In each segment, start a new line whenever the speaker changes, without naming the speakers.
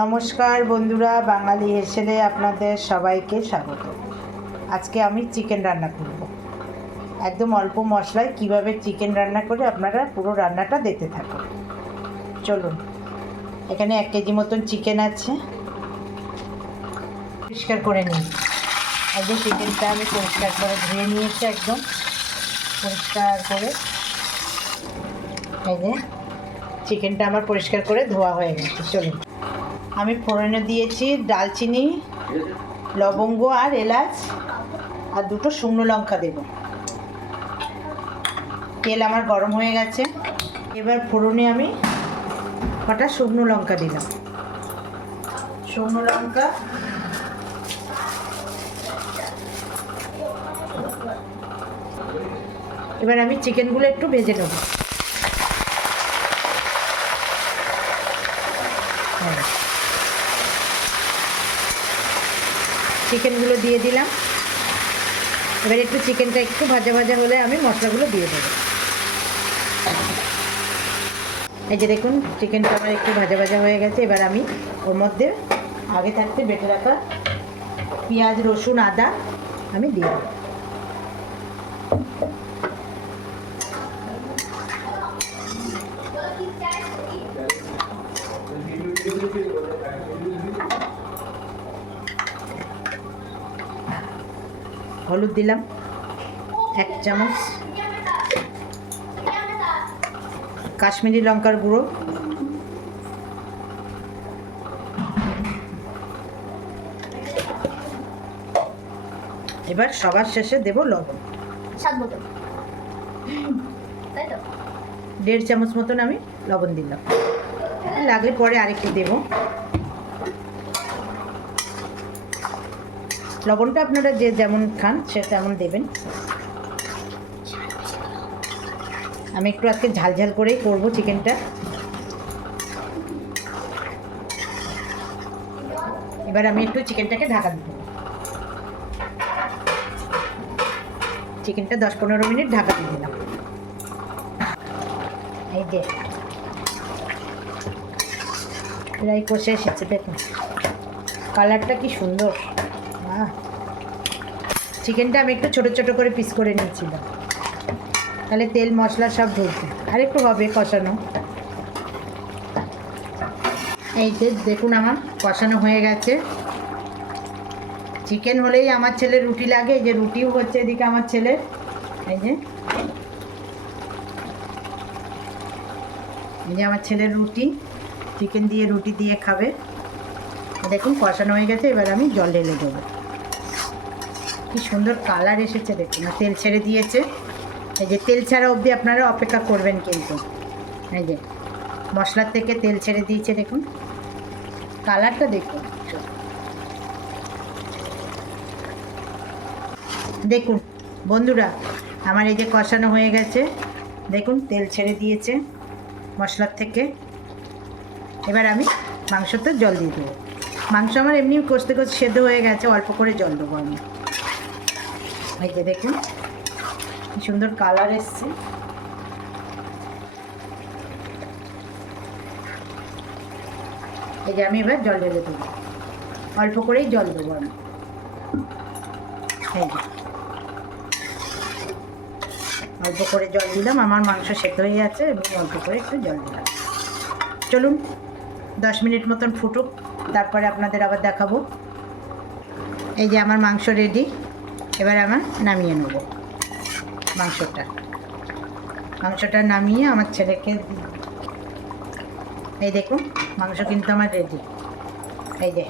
নমস্কার বন্ধুরা, বাঙালি হেসেলে আপনাদের সবাইকে স্বাগত। আজকে আমি চিকেন রান্না করব। একদম অল্প মশলায় কীভাবে চিকেন রান্না করে আপনারা পুরো রান্নাটা দেখতে থাকুন। চলুন, এখানে এক কেজি মতন চিকেন আছে। পরিষ্কার করে নিই একদম চিকেনটা আমি পরিষ্কার করে ধুয়ে নিয়েছি একদম। পরিষ্কার করে এই যে চিকেনটা আমার পরিষ্কার করে ধোয়া হয়ে গেছে, চলুন। আমি ফোড়নে দিয়েছি ডালচিনি, লবঙ্গ আর এলাচ, আর দুটো শুকনো লঙ্কা দেব। তেল আমার গরম হয়ে গেছে। এবার ফোড়নে আমি কটা শুকনো লঙ্কা দিলাম। শুকনো লঙ্কা, এবার আমি চিকেনগুলো একটু ভেজে নেব হ্যাঁ চিকেনগুলো দিয়ে দিলাম। এবার একটু চিকেনটা একটু ভাজা ভাজা হলে আমি মশলাগুলো দিয়ে দেবো। এই যে দেখুন, চিকেনটা আমার একটু ভাজা ভাজা হয়ে গেছে। এবার আমি ওর মধ্যে আগে থাকতে বেটে রাখা পেঁয়াজ, রসুন, আদা আমি দিয়ে দেবো। হলুদ দিলাম এক চামচ। কাশ্মীরি লঙ্কার গুঁড়ো। এবার সবার শেষে দেব লবণ। দেড় চামচ মতন আমি লবণ দিলাম। লাগলে পরে আরেকটু দেব। লবণটা আপনারা যে যেমন খান, সে তেমন দেবেন। আমি একটু আজকে ঝাল ঝাল করেই করব চিকেনটা। এবার আমি একটু চিকেনটাকে ঢাকা দিব। চিকেনটা দশ পনেরো মিনিট ঢাকা দিয়ে দিলাম। এই যে। প্রায় কষে এসেছে দেখুন। কালারটা কি সুন্দর। চিকেনটা আমি একটু ছোট ছোট করে পিস করে নিয়েছিলাম। তাহলে তেল, মশলা সব ঢুকবে। আর একটু হবে কষানো। এই যে দেখুন আমার, কষানো হয়ে গেছে। চিকেন হলেই আমার ছেলে রুটি লাগে, এই যে রুটিও হচ্ছে এদিকে আমার ছেলের। এই যে। এই যে আমার ছেলের রুটি চিকেন দিয়ে রুটি দিয়ে খাবে। দেখুন কষানো হয়ে গেছে, এবার আমি জল ঢেলে দেবো। কি সুন্দর কালার এসেছে দেখুন। তেল ছেড়ে দিয়েছে। এই যে তেল ছাড়া অবধি আপনারা অপেক্ষা করবেন কিন্তু। এই যে মশলার থেকে তেল ছেড়ে দিয়েছে দেখুন। কালারটা দেখুন। দেখুন, বন্ধুরা, আমার এই যে কষানো হয়ে গেছে। দেখুন, তেল ছেড়ে দিয়েছে মশলার থেকে। এবার আমি মাংসতে জল দিয়ে দেবো। মাংস আমার এমনি কষতে কষতে সেদ্ধ হয়ে গেছে, অল্প করে জল দেবো আমি। এই যে দেখুন সুন্দর কালার এসছে। এই যে আমি এবার জল ঢেলে দেবো। অল্প করেই জল দেবো আমি। অল্প করে জল দিলাম, আমার মাংস সেদ্ধ হয়ে যাচ্ছে এবং অল্প করে একটু জল দিলাম। চলুন, দশ মিনিট মতন ফুটুক, তারপরে আপনাদের আবার দেখাবো। এই যে আমার মাংস রেডি এবার আমার নামিয়ে নেব মাংসটা। মাংসটা নামিয়ে আমার ছেলেকে এই দেখুন মাংস কিন্তু আমার রেডি এই যে।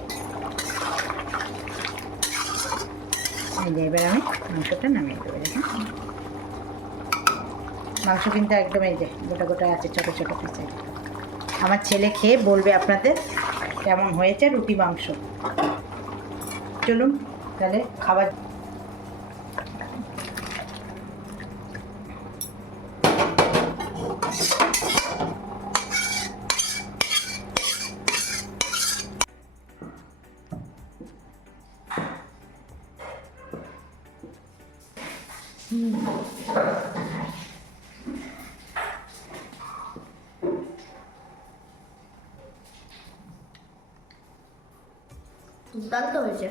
এই যে, এবার আমি মাংসটা নামিয়ে দেবো দেখুন মাংস কিন্তু একদম এই যে, গোটা গোটা আছে, ছোটো ছোটো পিসে আমার ছেলে খেয়ে বলবে আপনাদের কেমন হয়েছে রুটি মাংস। চলুন, তাহলে খাবার
দুর্দান্ত হয়েছে।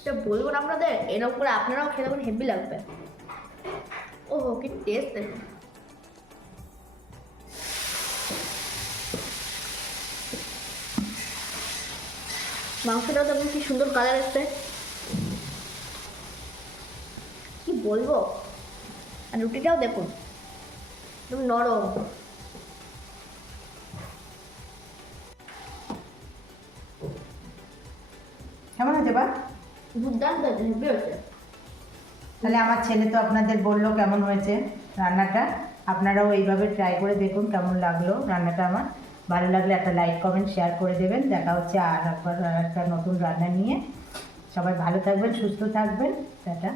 সেটা বলব না আপনাদের এরকম করে আপনারাও খেতে দেখুন হেভি লাগবে। ওহো, কি টেস্ট দেখুন। মাংসটাও তেমন কি সুন্দর কালার আসছে বলব? আর রুটিটাও দেখুন। একদম নরম।
কেমন আছে বা
দুর্দান্ত হেভি হয়েছে।
তাহলে আমার ছেলে তো আপনাদের বলল কেমন হয়েছে রান্নাটা। আপনারাও এইভাবে ট্রাই করে দেখুন কেমন লাগল রান্নাটা আমার। ভালো লাগলে একটা লাইক কমেন্ট শেয়ার করে দেবেন। দেখা হচ্ছে আর একবার একটা নতুন রান্না নিয়ে। সবাই ভালো থাকবেন সুস্থ থাকবেন। টাটা।